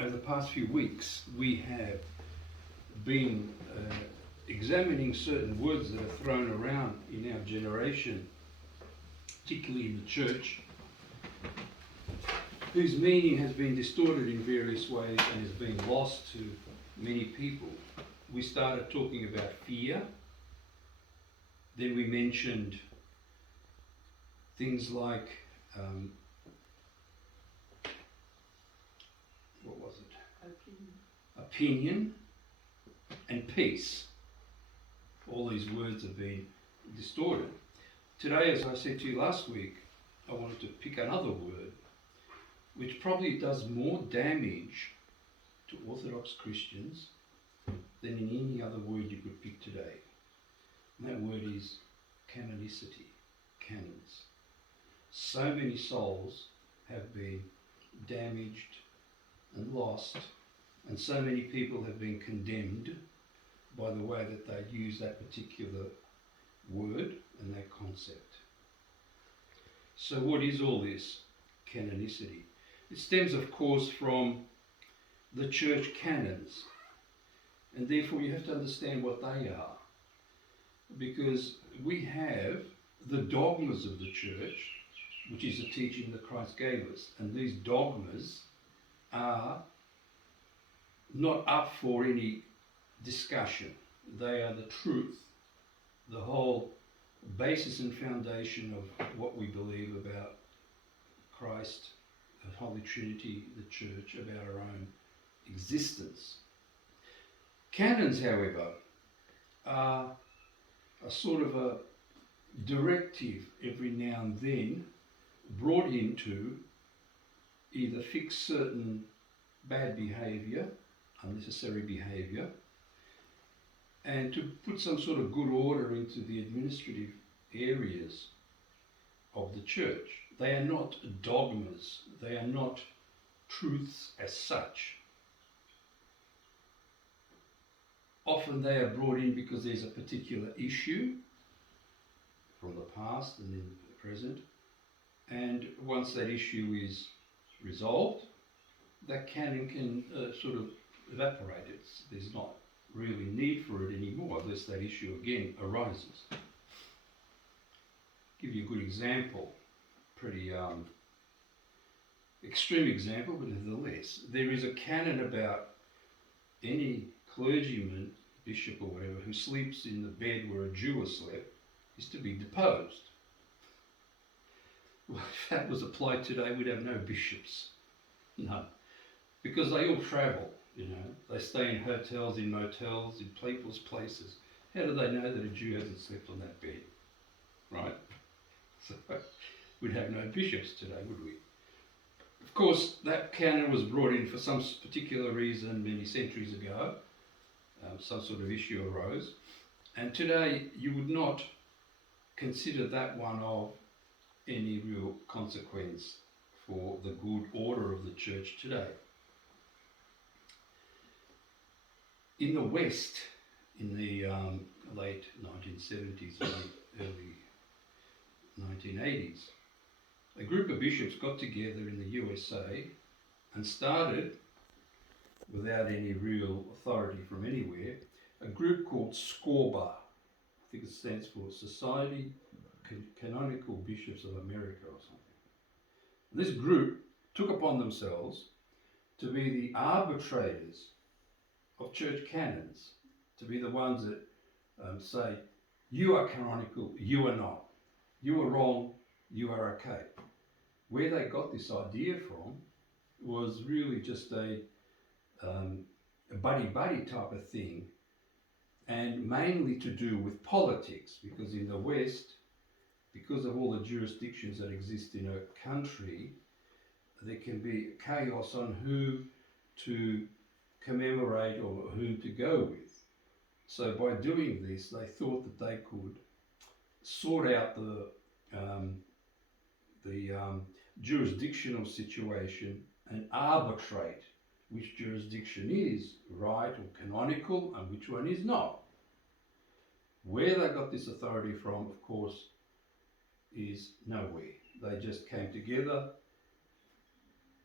over the past few weeks, we have been examining certain words that are thrown around in our generation, particularly in the church, whose meaning has been distorted in various ways and has been lost to many people. We started talking about fear, then we mentioned things like, what was it? Opinion and peace. All these words have been distorted. Today, as I said to you last week, I wanted to pick another word which probably does more damage to Orthodox Christians than in any other word you could pick today. And that word is canonicity, canons. So many souls have been damaged and lost, and so many people have been condemned by the way that they use that particular word and that concept. So what is all this canonicity? It stems, of course, from the church canons, and therefore you have to understand what they are, because we have the dogmas of the church, which is the teaching that Christ gave us, and these dogmas are not up for any discussion. They are the truth, the whole basis and foundation of what we believe about Christ, the Holy Trinity, the Church, about our own existence. Canons, however, are a sort of a directive every now and then brought in to either fix certain bad behaviour, unnecessary behaviour, and to put some sort of good order into the administrative areas of the church. They are not dogmas, they are not truths as such. Often they are brought in because there's a particular issue from the past and in the present, and once that issue is resolved, that canon can sort of evaporate. There's not really need for it anymore unless that issue again arises. Give you a good example, pretty extreme example, but nevertheless, there is a canon about any clergyman, bishop or whatever, who sleeps in the bed where a Jew has slept is to be deposed. Well, if that was applied today, we'd have no bishops. None. Because they all travel, you know. They stay in hotels, in motels, in people's places. How do they know that a Jew hasn't slept on that bed? Right? So we'd have no bishops today, would we? Of course, that canon was brought in for some particular reason many centuries ago. Some sort of issue arose. And today you would not consider that one of any real consequence for the good order of the church today. In the West, in the late 1970s, early 1980s, a group of bishops got together in the USA and started, without any real authority from anywhere, a group called SCORBA. I think it stands for Society Cannonical Bishops of America or something. And this group took upon themselves to be the arbitrators of church canons, to be the ones that say, you are canonical, you are not. You are wrong, you are okay. Where they got this idea from was really just a buddy-buddy type of thing, and mainly to do with politics, because in the West, because of all the jurisdictions that exist in a country, there can be chaos on who to commemorate or who to go with. So by doing this, they thought that they could sort out the jurisdictional situation and arbitrate which jurisdiction is right or canonical and which one is not. Where they got this authority from, of course, is nowhere. They just came together,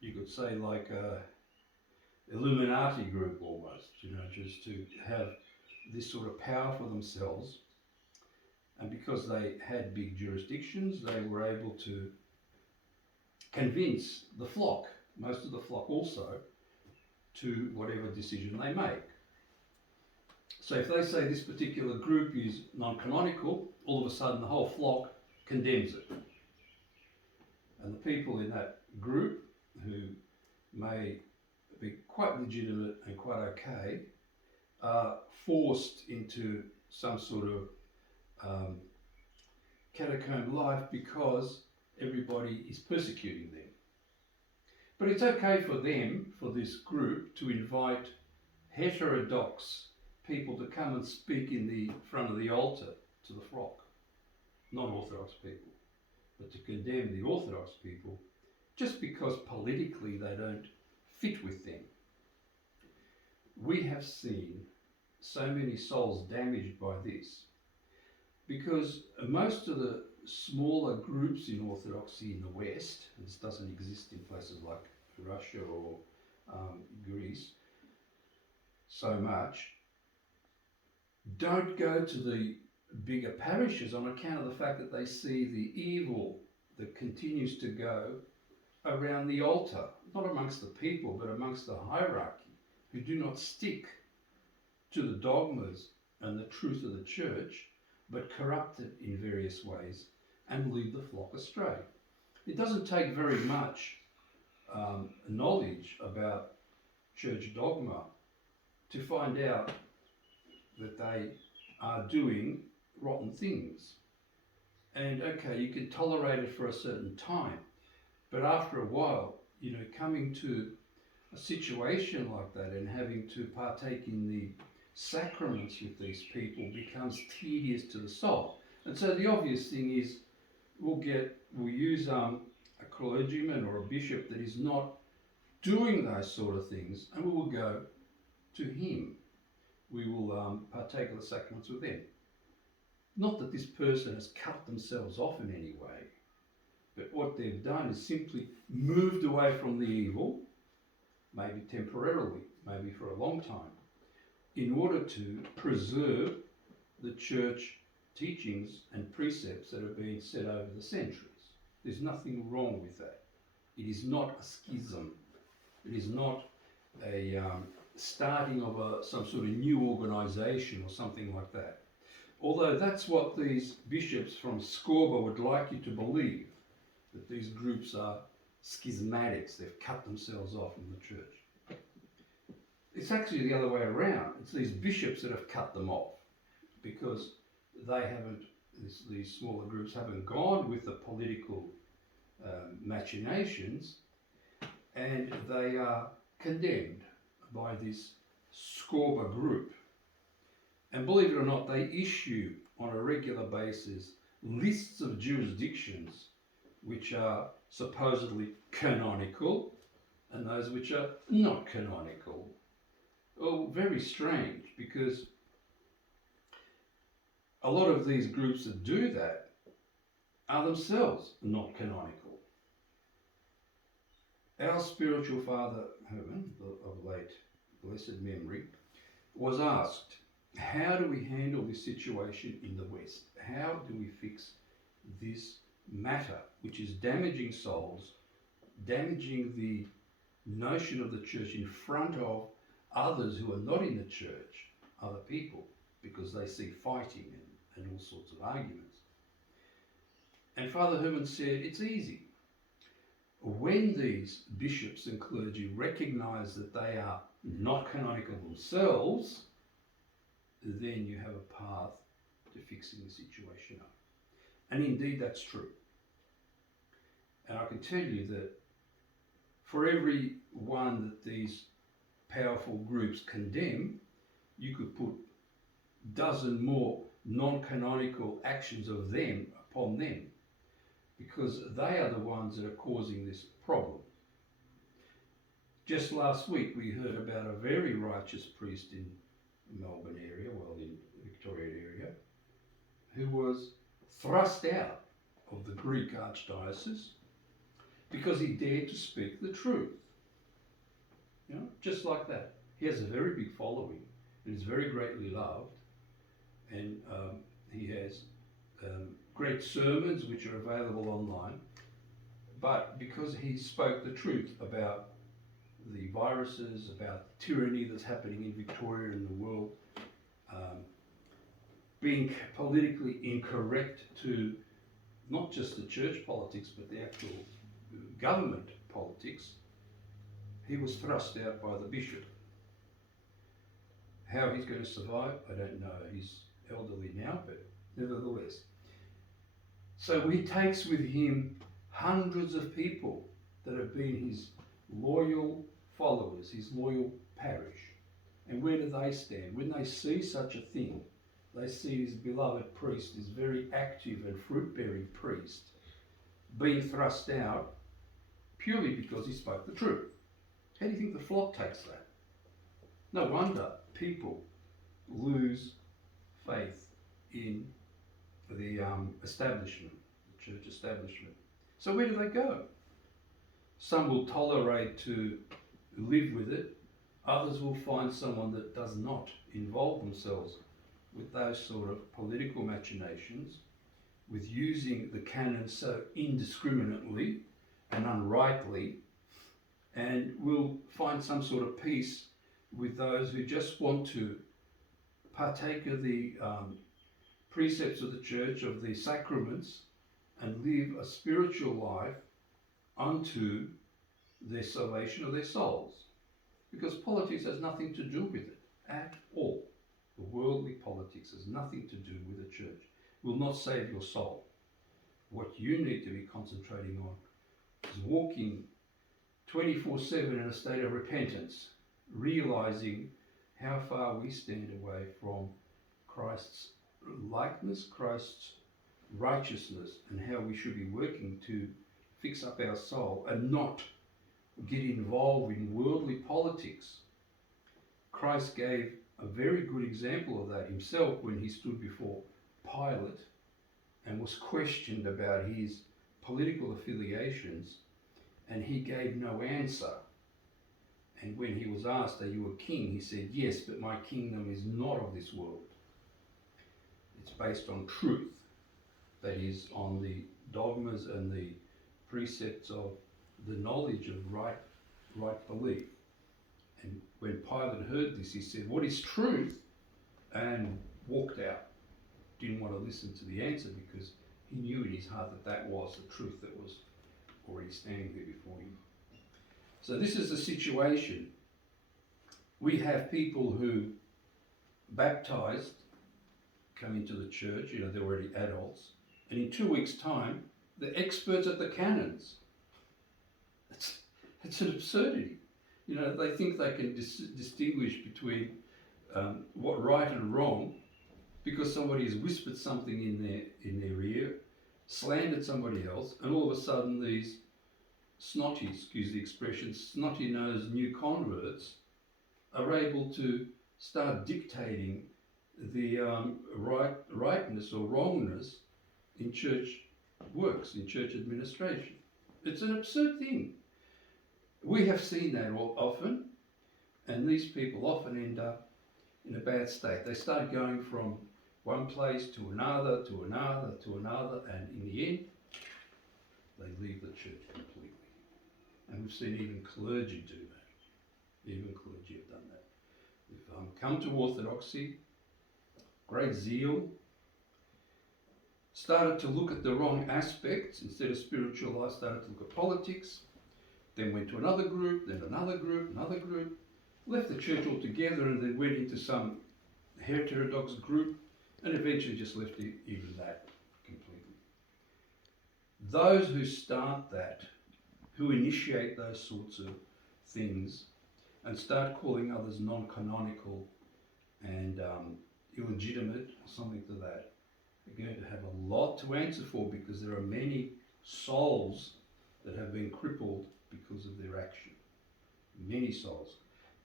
you could say like Illuminati group almost, just to have this sort of power for themselves. And because they had big jurisdictions, they were able to convince the flock, most of the flock also, to whatever decision they make. So if they say this particular group is non-canonical, all of a sudden the whole flock condemns it. And the people in that group, who may be quite legitimate and quite okay, are forced into some sort of catacomb life because everybody is persecuting them. But it's okay for them, for this group, to invite heterodox people to come and speak in the front of the altar to the flock, not Orthodox people, but to condemn the Orthodox people just because politically they don't fit with them. We have seen so many souls damaged by this because most of the smaller groups in Orthodoxy in the West, and this doesn't exist in places like Russia or Greece so much, don't go to the bigger parishes on account of the fact that they see the evil that continues to go around the altar, not amongst the people, but amongst the hierarchy, who do not stick to the dogmas and the truth of the church, but corrupt it in various ways and lead the flock astray. It doesn't take very much knowledge about church dogma to find out that they are doing rotten things. And okay, you can tolerate it for a certain time, but after a while, coming to a situation like that and having to partake in the sacraments with these people becomes tedious to the soul. And so the obvious thing is we'll use a clergyman or a bishop that is not doing those sort of things, and we will go to him. We will partake of the sacraments with them. Not that this person has cut themselves off in any way, but what they've done is simply moved away from the evil, maybe temporarily, maybe for a long time, in order to preserve the church teachings and precepts that have been set over the centuries. There's nothing wrong with that. It is not a schism. It is not a starting of some sort of new organisation or something like that. Although that's what these bishops from Scorba would like you to believe, that these groups are schismatics, they've cut themselves off from the church. It's actually the other way around. It's these bishops that have cut them off because they haven't, these smaller groups haven't gone with the political machinations, and they are condemned by this Scorba group. And believe it or not, they issue on a regular basis lists of jurisdictions which are supposedly canonical and those which are not canonical. Oh, very strange, because a lot of these groups that do that are themselves not canonical. Our spiritual father, Herman, of late blessed memory, was asked, how do we handle this situation in the West? How do we fix this matter, which is damaging souls, damaging the notion of the church in front of others who are not in the church, other people, because they see fighting and all sorts of arguments? And Father Herman said, it's easy. When these bishops and clergy recognise that they are not canonical themselves, then you have a path to fixing the situation up. And indeed that's true. And I can tell you that for every one that these powerful groups condemn, you could put a dozen more non-canonical actions of them upon them, because they are the ones that are causing this problem. Just last week we heard about a very righteous priest in Melbourne area, well, in Victoria area, who was thrust out of the Greek archdiocese because he dared to speak the truth. You know, just like that. He has a very big following and is very greatly loved, and he has great sermons which are available online. But because he spoke the truth about the viruses, about tyranny that's happening in Victoria and the world, um, being politically incorrect to not just the church politics but the actual government politics, he was thrust out by the bishop. How he's going to survive, I don't know. He's elderly now, but nevertheless. So he takes with him hundreds of people that have been his loyal followers, his loyal parish. And where do they stand? When they see such a thing, they see his beloved priest, his very active and fruit-bearing priest, being thrust out purely because he spoke the truth. How do you think the flock takes that? No wonder people lose faith in the establishment, the church establishment. So where do they go? Some will tolerate to live with it. Others will find someone that does not involve themselves with those sort of political machinations, with using the canon so indiscriminately and unrightly, and will find some sort of peace with those who just want to partake of the precepts of the church, of the sacraments, and live a spiritual life unto their salvation of their souls. Because politics has nothing to do with it at all. The worldly politics has nothing to do with the church. It will not save your soul. What you need to be concentrating on is walking 24/7 in a state of repentance, realizing how far we stand away from Christ's likeness, Christ's righteousness, and how we should be working to fix up our soul and not get involved in worldly politics. Christ gave a very good example of that himself when he stood before Pilate and was questioned about his political affiliations, and he gave no answer. And when he was asked, "Are you a king?" he said, "Yes, but my kingdom is not of this world. It's based on truth, that is, on the dogmas and the precepts of the knowledge of right belief." And when Pilate heard this, he said, "What is truth?" and walked out. Didn't want to listen to the answer because he knew in his heart that that was the truth that was already standing there before him. So this is the situation. We have people who baptized, come into the church, they're already adults, and in 2 weeks' time, they're experts at the canons. It's an absurdity. They think they can distinguish between what right and wrong because somebody has whispered something in their ear, slandered somebody else, and all of a sudden these snotty, excuse the expression, snotty-nosed new converts are able to start dictating the rightness or wrongness in church works, in church administration. It's an absurd thing. We have seen that often, and these people often end up in a bad state. They start going from one place to another, to another, to another, and in the end, they leave the church completely. And we've seen even clergy do that. Even clergy have done that. They've come to Orthodoxy, great zeal, started to look at the wrong aspects. Instead of spiritual life, started to look at politics, then went to another group, then another group, left the church altogether, and then went into some heterodox group, and eventually just left even that completely. Those who start that, who initiate those sorts of things, and start calling others non-canonical and illegitimate, or something to that, are going to have a lot to answer for, because there are many souls that have been crippled because of their action. Many souls.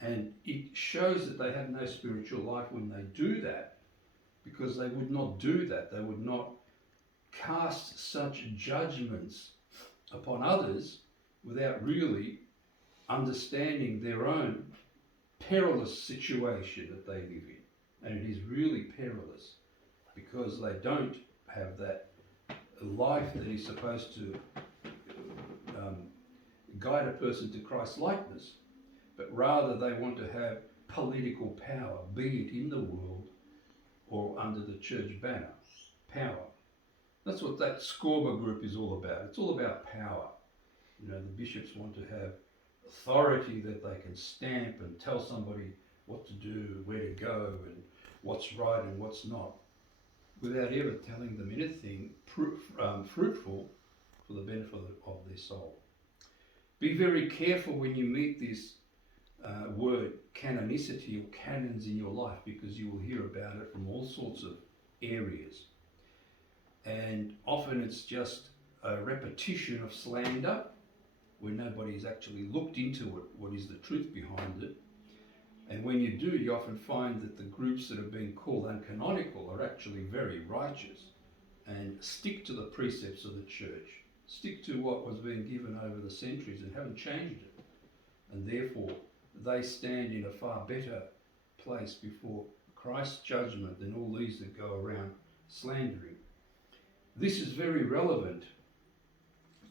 And it shows that they have no spiritual life when they do that, because they would not do that. They would not cast such judgments upon others without really understanding their own perilous situation that they live in. And it is really perilous because they don't have that life that is supposed to guide a person to Christ's likeness, but rather they want to have political power, be it in the world or under the church banner. Power. That's what that Scorba group is all about. It's all about power. You know, the bishops want to have authority that they can stamp and tell somebody what to do, where to go, and what's right and what's not, without ever telling them anything fruitful for the benefit of their soul. Be very careful when you meet this word canonicity or canons in your life, because you will hear about it from all sorts of areas. And often it's just a repetition of slander where nobody's actually looked into it, what is the truth behind it. And when you do, you often find that the groups that have been called uncanonical are actually very righteous and stick to the precepts of the church, stick to what was being given over the centuries and haven't changed it. And therefore, they stand in a far better place before Christ's judgment than all these that go around slandering. This is very relevant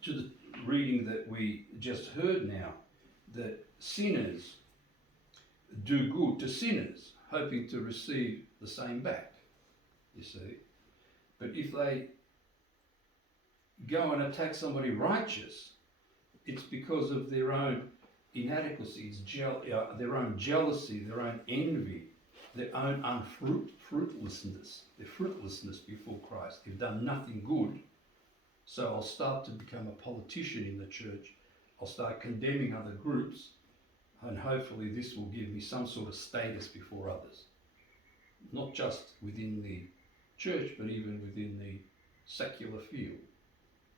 to the reading that we just heard now, that sinners do good to sinners, hoping to receive the same back, you see. But if they go and attack somebody righteous, it's because of their own inadequacies, their own jealousy, their own envy, their own fruitlessness, their fruitlessness before Christ. They've done nothing good, so I'll start to become a politician in the church. I'll start condemning other groups, and hopefully this will give me some sort of status before others. Not just within the church, but even within the secular field.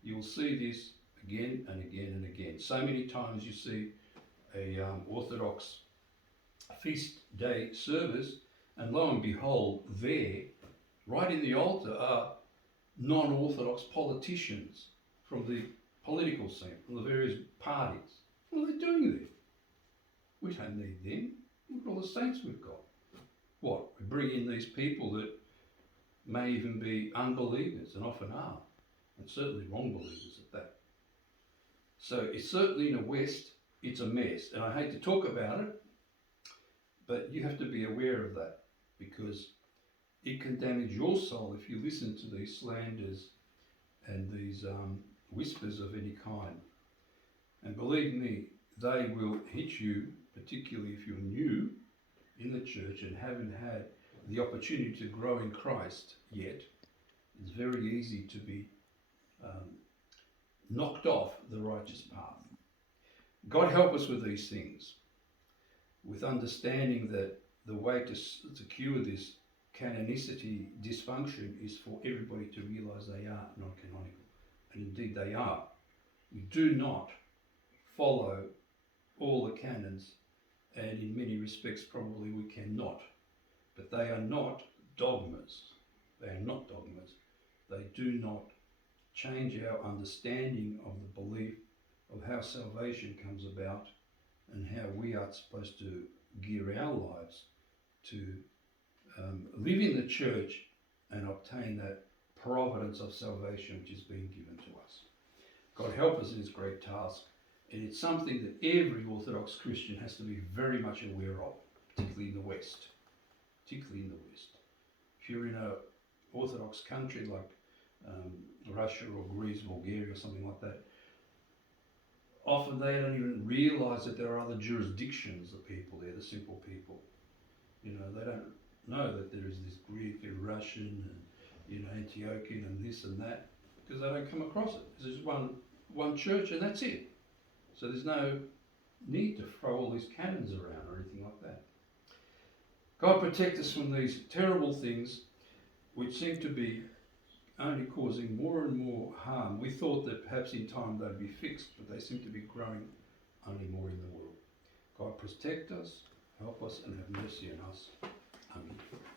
You'll see this again and again and again. So many times you see a Orthodox feast day service, and lo and behold, there, right in the altar, are non-Orthodox politicians from the political scene, from the various parties. What are they doing there? We don't need them. Look at all the saints we've got. What? We bring in these people that may even be unbelievers, and often are, and certainly wrong believers at that. So it's certainly in the West, it's a mess, and I hate to talk about it, but you have to be aware of that, because it can damage your soul if you listen to these slanders and these whispers of any kind. And believe me, they will hit you, particularly if you're new in the church and haven't had the opportunity to grow in Christ yet. It's very easy to be knocked off the righteous path. God help us with these things, with understanding that the way to cure this canonicity dysfunction is for everybody to realise they are non-canonical. And indeed they are. We do not follow all the canons, and in many respects probably we cannot. But they are not dogmas. They are not dogmas. They do not change our understanding of the belief of how salvation comes about and how we are supposed to gear our lives to live in the church and obtain that providence of salvation which is being given to us. God help us in this great task, and it's something that every Orthodox Christian has to be very much aware of, particularly in the West. Particularly in the West. If you're in an Orthodox country like Russia or Greece, Bulgaria or something like that, often they don't even realise that there are other jurisdictions of people there, the simple people. You know, they don't know that there is this Greek and Russian and, you know, Antiochian and this and that, because they don't come across it. There's just one church and that's it. So there's no need to throw all these canons around or anything like that. God protect us from these terrible things which seem to be only causing more and more harm. We thought that perhaps in time they'd be fixed, but they seem to be growing only more in the world. God protect us, help us, and have mercy on us. Amen.